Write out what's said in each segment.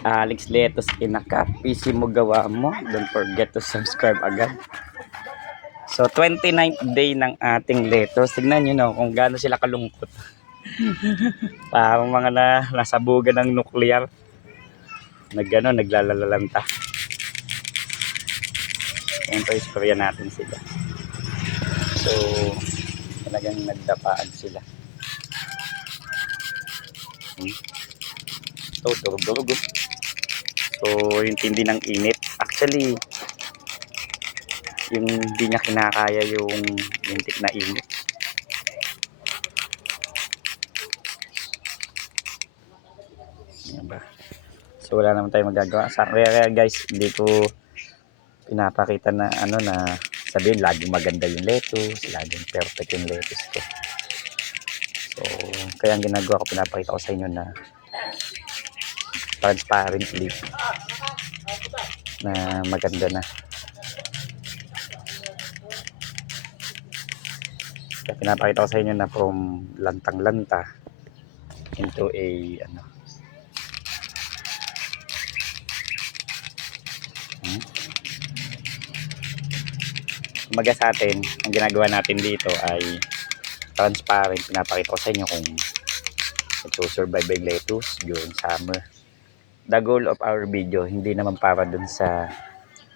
Alex Letos Inaka, PC mo gawa mo. Don't forget to subscribe agad. So 29th day ng ating Letos. Tignan nyo no, kung gaano sila kalungkot. Parang mga nasabugan ng nuclear. Naglalalanta. Ayan pa, istorya natin sila. So talagang nagdapaan sila. So durog-durog. So yung tindi ng init. Actually yung hindi niya kinakaya yung lintik na init. Yan ba? So wala naman tayong magagawa. Kaya guys, hindi ko pinapakita na na sabihin laging maganda yung lettuce, laging perfect yung lettuce ko. So kaya ang ginagawa ko, pinapakita ko sa inyo na transparently na maganda na. Kaya pinapakita ko sa inyo na from lantang-lanta into a kumaga sa atin, ang ginagawa natin dito ay transparent. Pinapakita ko sa inyo kung nagsusurvive yung lettuce during summer. The goal of our video, hindi naman para dun sa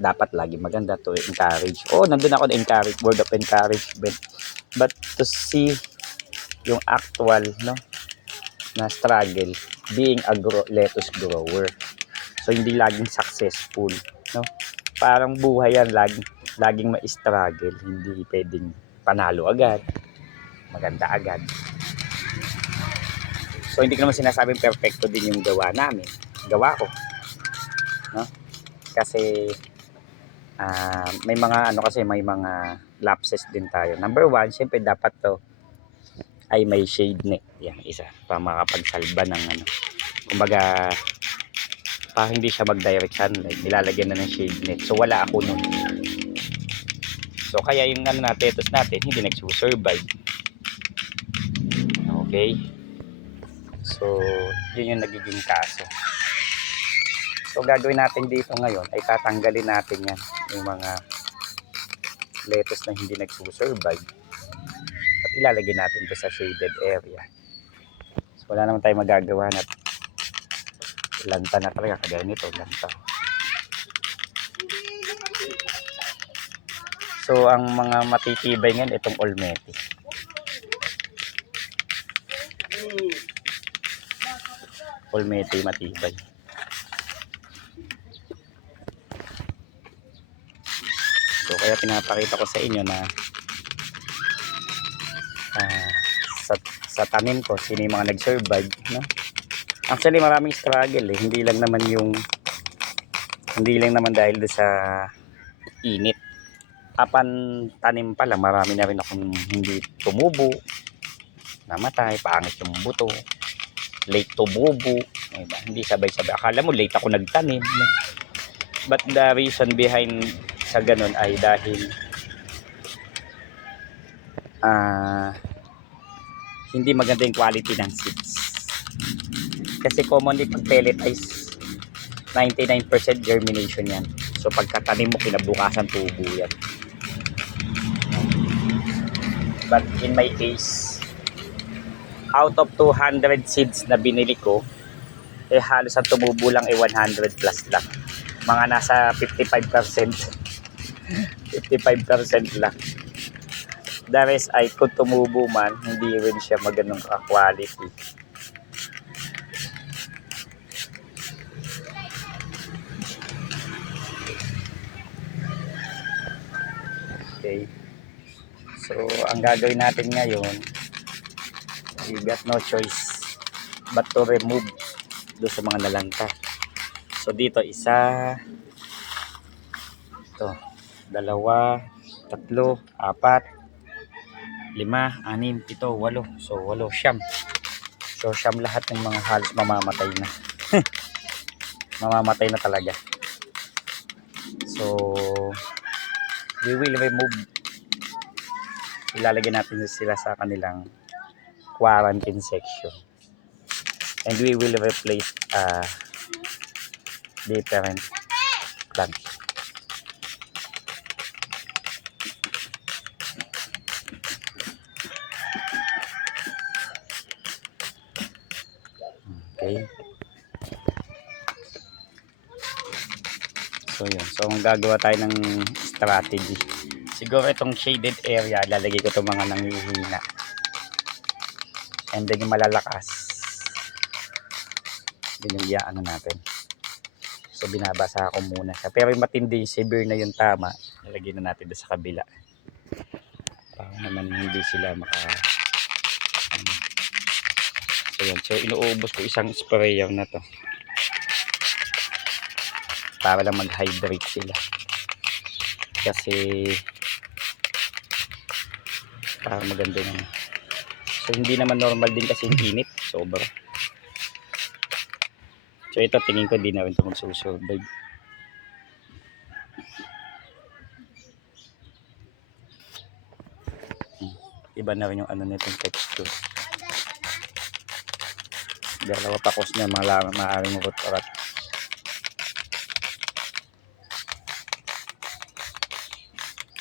dapat lagi maganda, to encourage. Nandun ako na encourage, word of encouragement. But to see yung actual na struggle being a lettuce grower. So hindi laging successful, parang buhay yan, laging ma-struggle, hindi pwedeng panalo agad, maganda agad. So hindi ko naman sinasabing perfecto din yung gawa ko, kasi may mga may mga lapses din tayo. Number one, syempre dapat to ay may shade net. Yan, isa para makapagsalba ng kumbaga hindi siya mag-direct sunlight, nilalagyan na ng shade net. So wala ako nun. So kaya yung lettuce natin hindi nagsusurvive. Okay? So yun yung nagiging kaso. So gagawin natin dito ngayon ay tatanggalin natin yan, yung mga lettuce na hindi nagsusurvive, at ilalagay natin to sa shaded area. So wala naman tayong magagawa na lanta na talaga, kagaya nito, lanta. So ang mga matitibay ngayon itong Olmete. Olmete matibay. So kaya pinapakita ko sa inyo na sa tanim ko, sino yung mga nag-survive, Actually maraming struggle hindi lang naman dahil sa init. Tanim pa lang, marami na rin akong hindi tumubo, namatay, pangit yung buto, late tumubo, diba? Hindi sabay-sabay. Akala mo late ako nagtanim, but the reason behind sa ganun ay dahil hindi maganda yung quality ng seeds. Kasi commonly pag pelletize, 99% germination yan. So pagkatanim mo, kinabukasan tubo yan. But in my case, out of 200 seeds na binili ko, halos ang tumubo lang 100 plus lang. Mga nasa 55%. 55% lang. The rest ay kung tumubo man, hindi rin siya magandang quality. Okay. So, ang gagawin natin ngayon, we got no choice but to remove doon sa mga nalanta. So, dito isa, ito, 2, 3, 4, 5, 6, 7, 8. So, 8, siyam. So, siyam lahat ng mga halos mamamatay na. Mamamatay na talaga. So, we will remove. Ilalagay natin sila sa kanilang quarantine section. And we will replace different plant. Okay. So yun. So kung gagawa tayo ng strategy, siguro itong shaded area, lalagay ko itong mga nanghihina. And then yung malalakas, din yung ano natin. So binabasa ako muna siya. Pero yung matindi, severe na yung tama, lalagay na natin doon sa kabila. Para naman hindi sila so yun. So inuubos ko isang sprayer na to. Para lang mag-hydrate sila. Kasi para maganda yung so hindi naman normal din kasi yung init. Sobra. So ito tingin ko di na rin ito magsusurvive. Iba na rin yung ano nitong texture. Dalawa pakos niya maaaring rot-rot.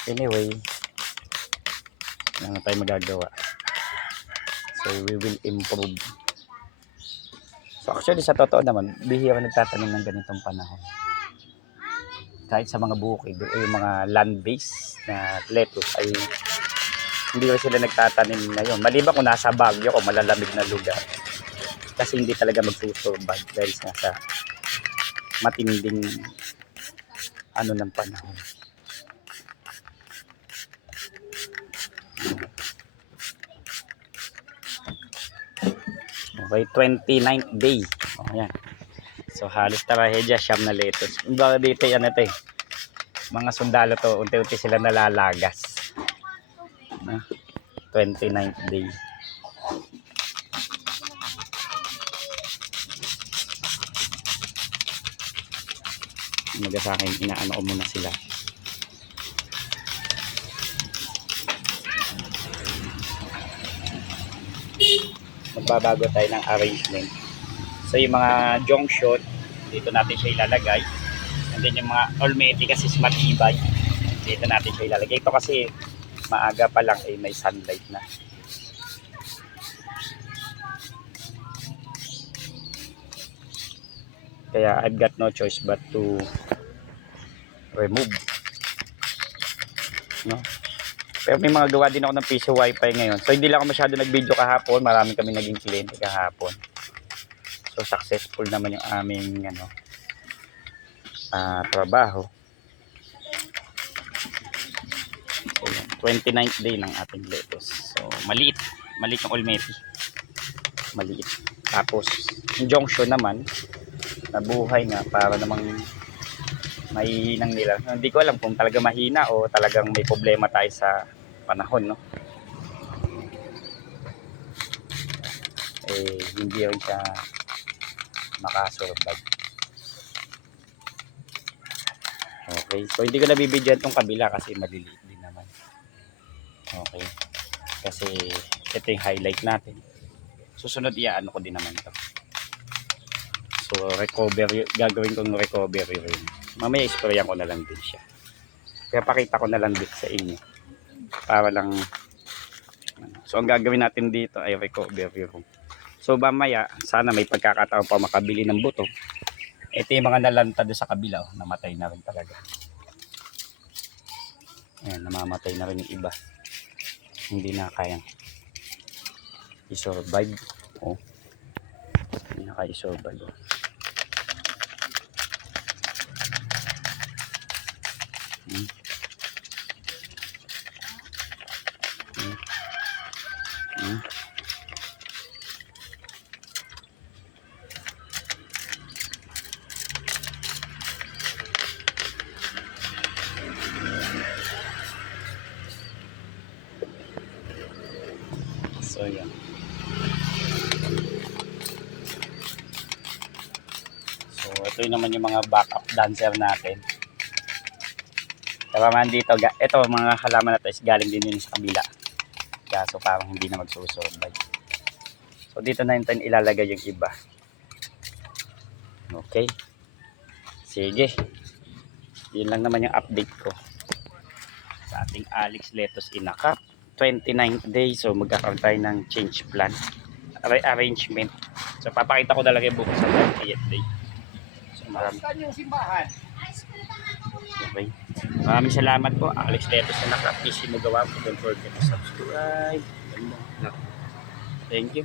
Anyway, ano tayo magagawa. So we will improve. So actually sa totoo naman, bihira nagtatanim ng ganitong panahon. Kahit sa mga bukid o yung mga land-based na lettuce ay hindi ko sila nagtatanim ngayon. Maliban kung nasa Baguio o malalamig na lugar. Kasi hindi talaga magsusurvive dahil sa matinding ano ng panahon. Okay, 29th day. O, yan. So, halos trahedya, siyam na lettuce. Baga dito, yan ito eh. Mga sundalo to, unti-unti sila nalalagas. 29th day. Umaga sa akin, inaano ko muna sila. Magbabago tayo ng arrangement. So yung mga junction, dito natin siya ilalagay. And then yung mga almeti kasi matibay, dito natin siya ilalagay. Ito kasi maaga pa lang eh, may sunlight na. Kaya I've got no choice but to remove. No? Pero may mga gawa din ako ng piso wifi ngayon. So hindi lang ako masyado nag-video kahapon. Marami kami naging kliyente kahapon. So successful naman yung aming trabaho. So, 29th day ng ating lettuce. So maliit yung almeti. Maliit. Tapos yung junction naman nabuhay nga para namang mahihinang nila. Hindi ko alam kung talaga mahina o talagang may problema tayo sa panahon, no? Eh hindi rin siya makasurvive. Okay, so hindi ko nabibidyan tong kabila kasi maliliit din naman. Okay, kasi ito yung highlight natin. Susunod iaano ko din naman to. So recovery, gagawin kong recovery rin. Mamaya isprayan ko na lang din siya. Kaya pakita ko na lang din sa inyo para lang so ang gagawin natin dito ay recovery room. So mamaya sana may pagkakataon pa makabili ng buto. Ito yung mga nalanta doon sa kabila, namatay na rin talaga. Ayan, namamatay na rin yung iba. Hindi na kayang i-survive. Oh. Hindi na kaya i-survive. So yan. So ito yun naman yung mga backup dancer natin. Kaya man dito, ito mga halaman na to is galing din sa kabila. So parang hindi na magsusurvive. So dito na natin ilalagay yung iba. Okay. Sige. Yun lang naman yung update ko sa ating Alex Lettuce Inacap. 29th day. So magkakaroon tayo ng change plan. Arrangement. So papakita ko talaga bukas sa 30th day. So Yung simbahan. okay. Maraming salamat po. Alex Lettuce Inacap. Please mo gawa po. Don't forget to subscribe. Thank you.